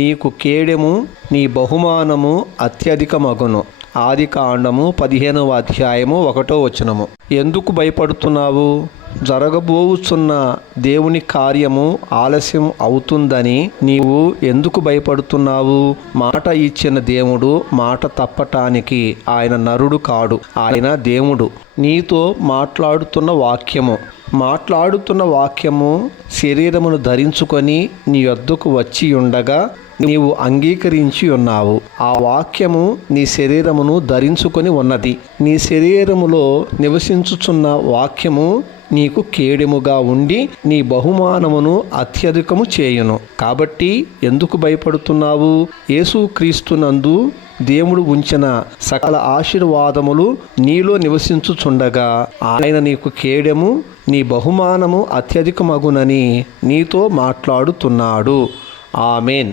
నీకు కేడెము నీ బహుమానము అత్యధికమగును. ఆదికాండము 15వ అధ్యాయము 1వ వచనము. ఎందుకు భయపడుతున్నావు? జరగబోవుచున్న దేవుని కార్యము ఆలస్యం అవుతుందని నీవు ఎందుకు భయపడుతున్నావు? మాట ఇచ్చిన దేవుడు మాట తప్పటానికి ఆయన నరుడు కాడు, ఆయన దేవుడు. నీతో మాట్లాడుతున్న వాక్యము శరీరమును ధరించుకొని నీ యొద్దకు వచ్చి ఉండగా నీవు అంగీకరించి ఉన్నావు. ఆ వాక్యము నీ శరీరమును ధరించుకొని ఉన్నది. నీ శరీరములో నివసించుచున్న వాక్యము నీకు కేడెముగా ఉండి నీ బహుమానమును అత్యధికము చేయును. కాబట్టి ఎందుకు భయపడుతున్నావు? యేసుక్రీస్తునందు దేవుడు ఉంచిన సకల ఆశీర్వాదములు నీలో నివసించుచుండగా ఆయన నీకు కేడెము నీ బహుమానము అత్యధికమగునని నీతో మాట్లాడుతున్నాడు. ఆమేన్.